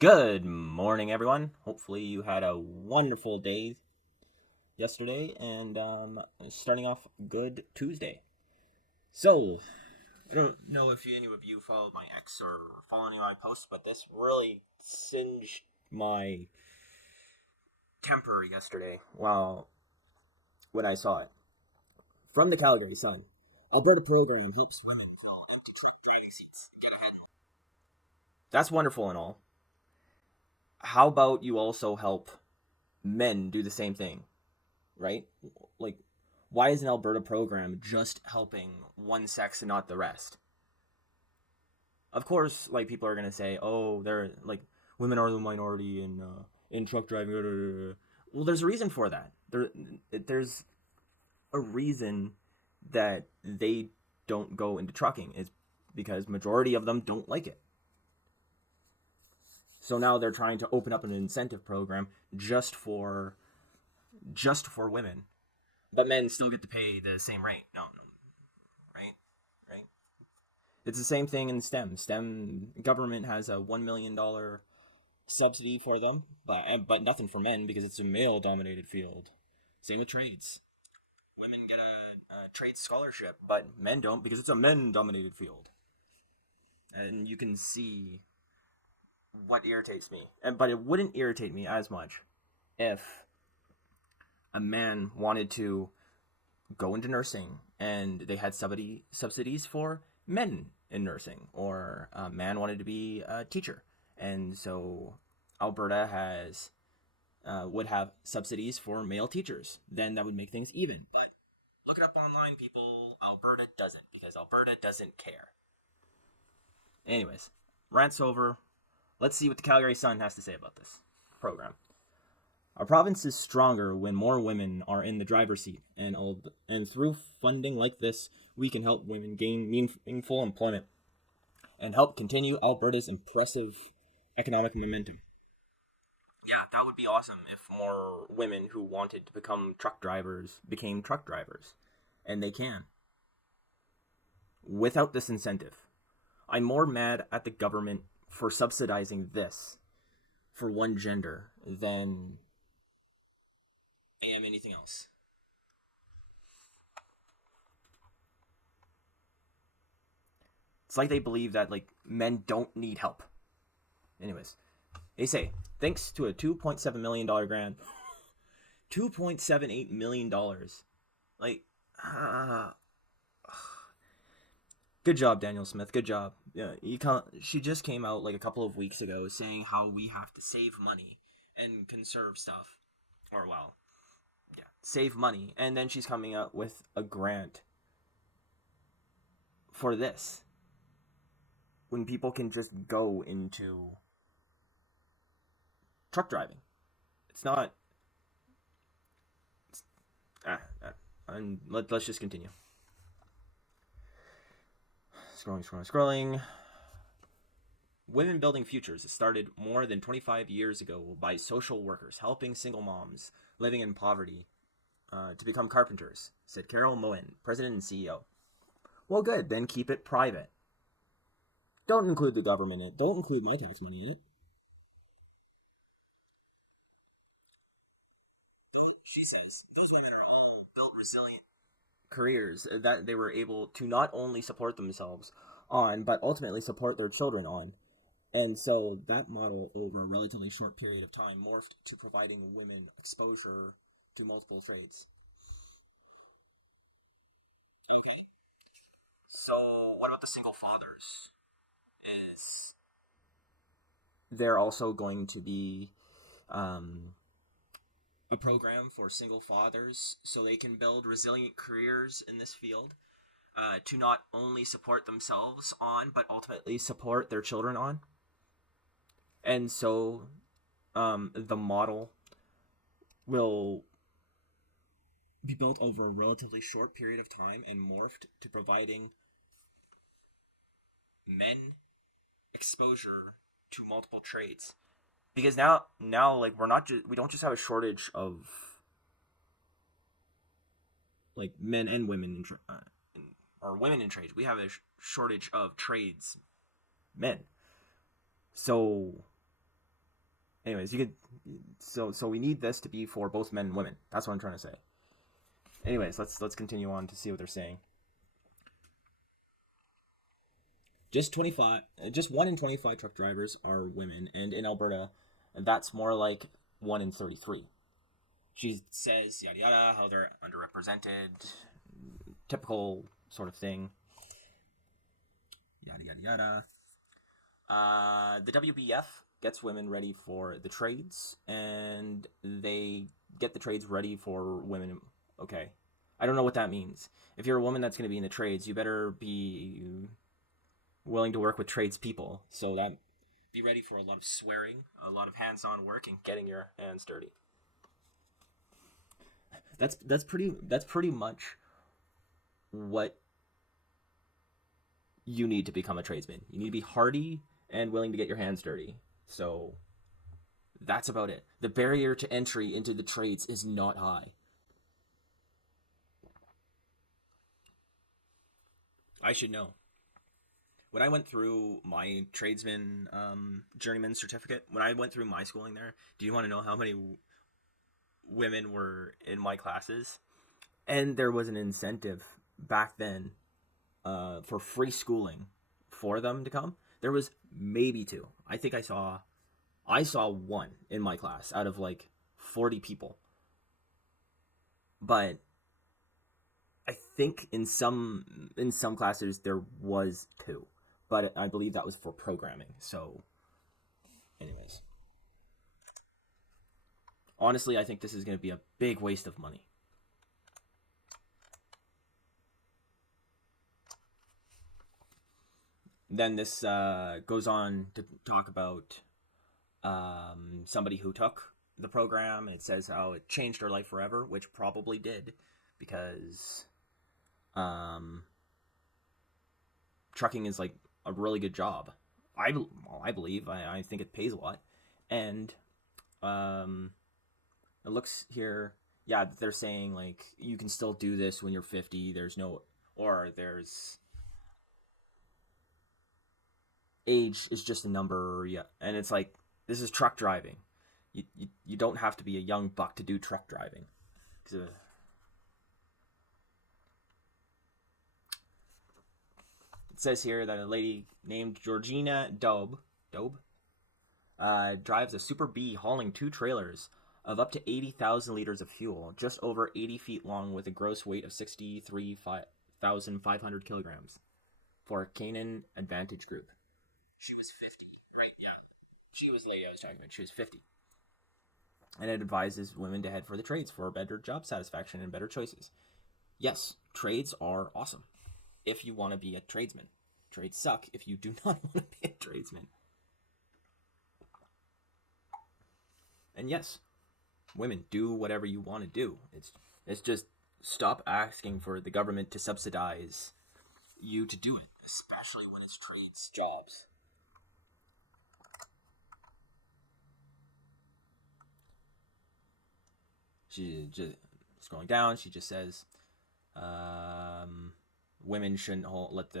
Good morning, everyone. Hopefully, you had a wonderful day yesterday and starting off good Tuesday. So, I don't know if any of you followed my ex or follow any of my posts, but this really singed my temper yesterday when I saw it. From the Calgary Sun, Alberta program helps women fill empty truck driving seats. Get ahead. That's wonderful and all. How about you also help men do the same thing? Right? Like, why is an Alberta program just helping one sex and not the rest? Of course, like people are gonna say, "Oh, they're like women are the minority in truck driving." Well, there's a reason for that. There's a reason that they don't go into trucking. It's because majority of them don't like it. So now they're trying to open up an incentive program just for women, but men still get to pay the same rate. No, no, right, right. It's the same thing in STEM. STEM government has a $1 million subsidy for them, but nothing for men because it's a male-dominated field. Same with trades. Women get a trade scholarship, but men don't because it's a men-dominated field. And you can see what irritates me. But it wouldn't irritate me as much if a man wanted to go into nursing and they had subsidies for men in nursing, or a man wanted to be a teacher, and so Alberta has would have subsidies for male teachers. Then that would make things even. But look it up online, people. Alberta doesn't, because Alberta doesn't care. Anyways, rant's over. Let's see what the Calgary Sun has to say about this program. Our province is stronger when more women are in the driver's seat, and through funding like this, we can help women gain meaningful employment and help continue Alberta's impressive economic momentum. Yeah, that would be awesome if more women who wanted to become truck drivers became truck drivers, and they can. Without this incentive, I'm more mad at the government for subsidizing this for one gender than I am anything else. It's like they believe that like men don't need help. Anyways, they say thanks to a $2.7 million grant, $2.78 million. Like, uh, good job, Daniel Smith. Good job. Yeah, she just came out like a couple of weeks ago saying how we have to save money and conserve stuff, or well, yeah, save money, and then she's coming out with a grant for this when people can just go into truck driving. It's not. It's, and let's just continue. Scrolling. Women Building Futures started more than 25 years ago by social workers helping single moms living in poverty to become carpenters, said Carol Moen, president and CEO. Well, good. Then keep it private. Don't include the government in it. Don't include my tax money in it. She says those women are all built resilient careers that they were able to not only support themselves on, but ultimately support their children on. And so that model, over a relatively short period of time, morphed to providing women exposure to multiple trades. Okay. So, what about the single fathers? Is there also going to be um, a program for single fathers so they can build resilient careers in this field to not only support themselves on, but ultimately support their children on? And so the model will be built over a relatively short period of time and morphed to providing men exposure to multiple trades. Because now like we don't just have a shortage of like men and women or women in trades. We have a shortage of trades men. So Anyways, you could. So we need this to be for both men and women. That's what I'm trying to say. Anyways, let's continue on to see what they're saying. Just 1 in 25 truck drivers are women, and in Alberta, that's more like 1 in 33. She says yada yada how they're underrepresented, typical sort of thing. Yada yada yada. The WBF gets women ready for the trades, and they get the trades ready for women. Okay, I don't know what that means. If you're a woman that's going to be in the trades, you better be willing to work with tradespeople. So that be ready for a lot of swearing, a lot of hands-on work, and getting your hands dirty. That's pretty much what you need to become a tradesman. You need to be hardy and willing to get your hands dirty. So that's about it. The barrier to entry into the trades is not high. I should know. When I went through my tradesman journeyman certificate, when I went through my schooling there, do you want to know how many women were in my classes? And there was an incentive back then for free schooling for them to come. There was maybe two. I think I saw one in my class out of like 40 people. But I think in some classes there was two. But I believe that was for programming. So anyways, honestly, I think this is going to be a big waste of money. Then this goes on to talk about somebody who took the program. It says how it changed her life forever, which probably did, because um, trucking is like a really good job. I believe I think it pays a lot, and um, it looks here. Yeah, they're saying like you can still do this when you're 50. There's no, or there's age is just a number. Yeah, and it's like this is truck driving. You don't have to be a young buck to do truck driving. It says here that a lady named Georgina Dobe drives a Super B hauling two trailers of up to 80,000 liters of fuel, just over 80 feet long, with a gross weight of 63,500 kilograms for Canaan Advantage Group. She was 50, right? Yeah. She was the lady I was talking about. She was 50. And it advises women to head for the trades for better job satisfaction and better choices. Yes, trades are awesome if you want to be a tradesman. Trades suck if you do not want to be a tradesman. And yes, women, do whatever you want to do. It's just stop asking for the government to subsidize you to do it, especially when it's trades jobs. She just scrolling down. She just says, women shouldn't let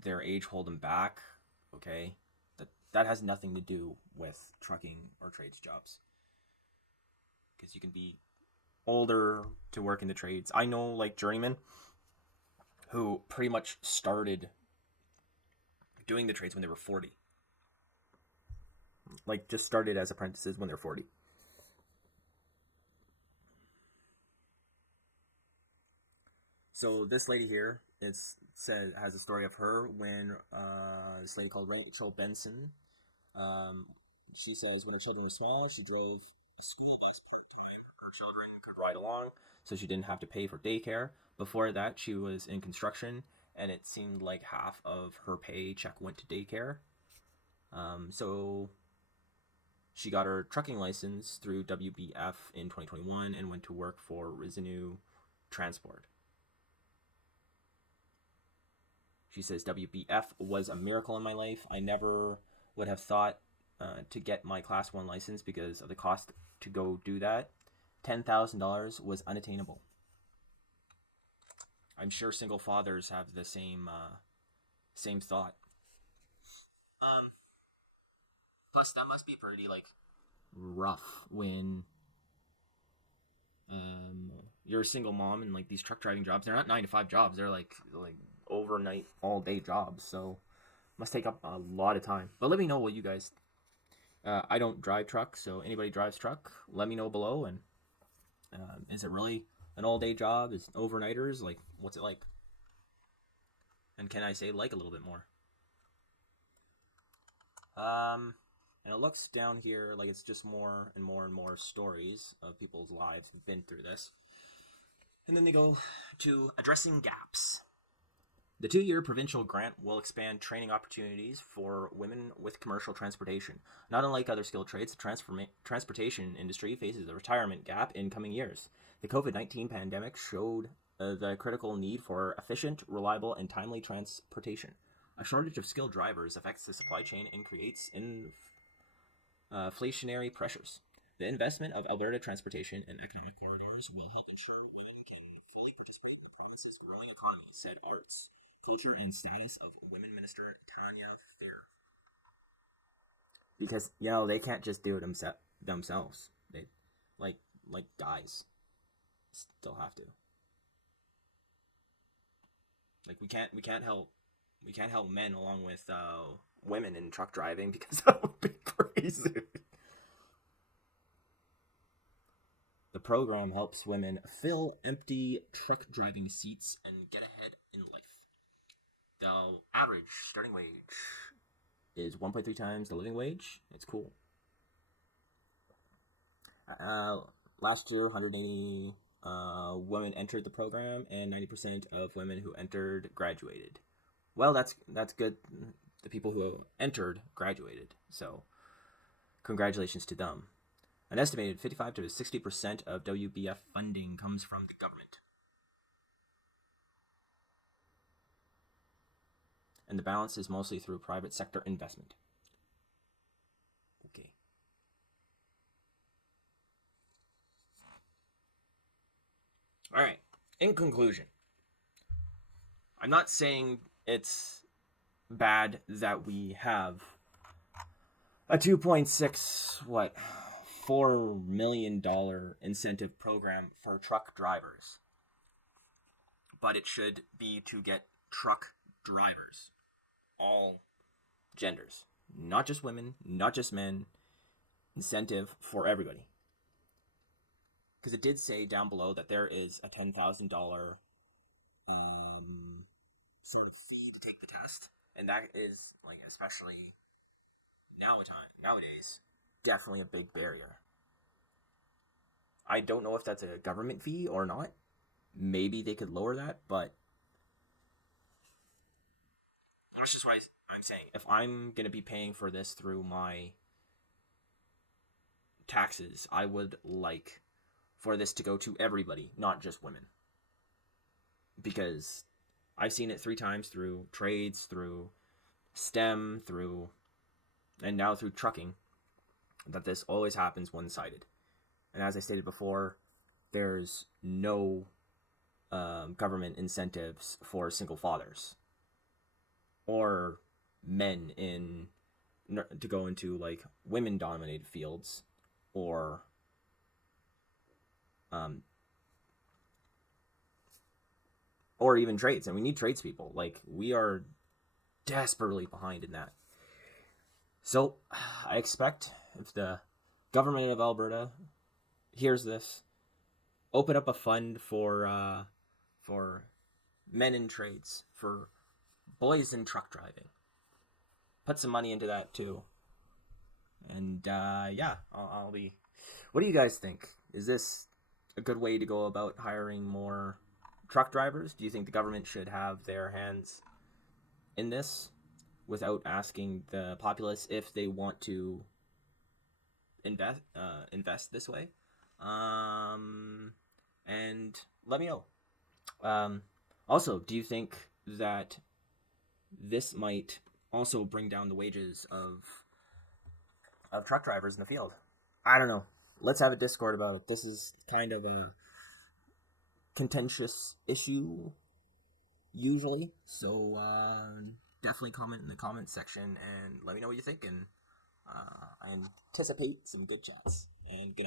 their age hold them back. Okay, that has nothing to do with trucking or trades jobs, because you can be older to work in the trades. I know like journeymen who pretty much started doing the trades when they were 40. Like just started as apprentices when they're 40. So this lady here has a story of her when this lady called Rachel Benson. Um, she says when her children were small, she drove a school bus part time. Her children could ride along, so she didn't have to pay for daycare. Before that, she was in construction, and it seemed like half of her paycheck went to daycare. So she got her trucking license through WBF in 2021 and went to work for Resinue Transport. She says WBF was a miracle in my life. I never would have thought to get my Class 1 license because of the cost to go do that. $10,000 was unattainable. I'm sure single fathers have the same thought. Um, Plus, that must be pretty like rough when you're a single mom and like these truck driving jobs. They're not 9 to 5 jobs. They're like overnight, all day jobs. So must take up a lot of time. But let me know what you guys. I don't drive truck, so anybody drives truck, let me know below. And is it really an all day job? Is overnighters like what's it like? And can I say like a little bit more? And it looks down here like it's just more and more and more stories of people's lives who've been through this. And then they go to addressing gaps. The 2-year provincial grant will expand training opportunities for women with commercial transportation. Not unlike other skilled trades, the transportation industry faces a retirement gap in coming years. The COVID-19 pandemic showed the critical need for efficient, reliable, and timely transportation. A shortage of skilled drivers affects the supply chain and creates inflationary pressures. The investment of Alberta transportation and economic corridors will help ensure women can fully participate in the province's growing economy, said Arts, Culture, and Status of Women Minister Tanya Fair. Because, they can't just do it themselves. They, like guys, still have to. Like we can't help men along with women in truck driving because that would be crazy. The program helps women fill empty truck driving seats and get ahead in life. The average starting wage is 1.3 times the living wage. It's cool. Last year, 180 women entered the program, and 90% of women who entered graduated. Well, that's good. The people who entered graduated, so congratulations to them. An estimated 55 to 60% of WBF funding comes from the government. And the balance is mostly through private sector investment. Okay. All right. In conclusion, I'm not saying it's bad that we have a $2.4 million incentive program for truck drivers. But it should be to get truck drivers. All genders. Not just women, not just men. Incentive for everybody. Because it did say down below that there is a $10,000 sort of fee to take the test. And that is, like, especially nowadays, definitely a big barrier. I don't know if that's a government fee or not. Maybe they could lower that, but that's just what I'm saying. If I'm going to be paying for this through my taxes, I would like for this to go to everybody, not just women. Because I've seen it 3 times through trades, through STEM, and now through trucking, that this always happens one-sided. And as I stated before, there's no government incentives for single fathers or men to go into like women-dominated fields or even trades. And we need tradespeople. Like, we are desperately behind in that. So I expect if the government of Alberta hears this, open up a fund for men in trades, for boys in truck driving. Put some money into that too. And I'll be. What do you guys think? Is this a good way to go about hiring more truck drivers? Do you think the government should have their hands in this without asking the populace if they want to invest this way? And let me know. Also, do you think that this might also bring down the wages of truck drivers in the field? I don't know. Let's have a Discord about it. This is kind of a contentious issue usually, so definitely comment in the comment section and let me know what you think. And anticipate some good chats. And good night.